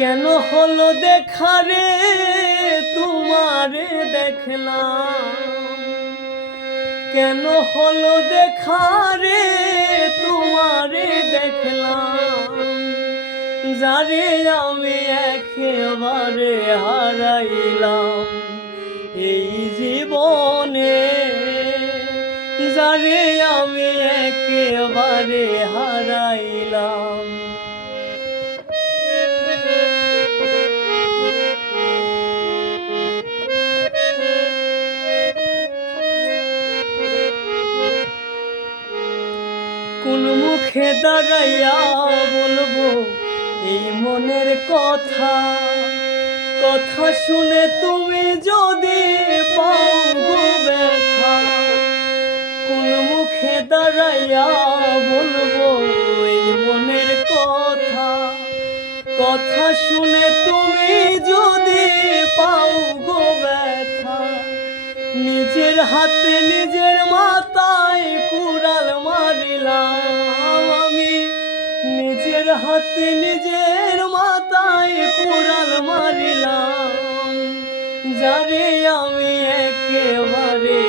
কেন হলো দেখা রে তোমারে দেখলাম, কেন হলো দেখা রে তোমারে দেখলাম, যারে আমি একেবারে হারাইলাম এই জীবনে, যারে আমি একেবারে হারাইলাম। কোন মুখে দাঁড়াইয়া বলবো এই মনের কথা, কথা শুনে তুমি যদি পাও গো ব্যথা। কোন মুখে দাঁড়াইয়া বলবো এই মনের কথা, কথা শুনে তুমি যদি পাও গো ব্যথা। নিজের হাতে নিজের মাথায় কুড়াল মারিলাম আমি, নিজের হাতে নিজের মাথায় কুড়াল মারিলাম, যারে আমি একেবারে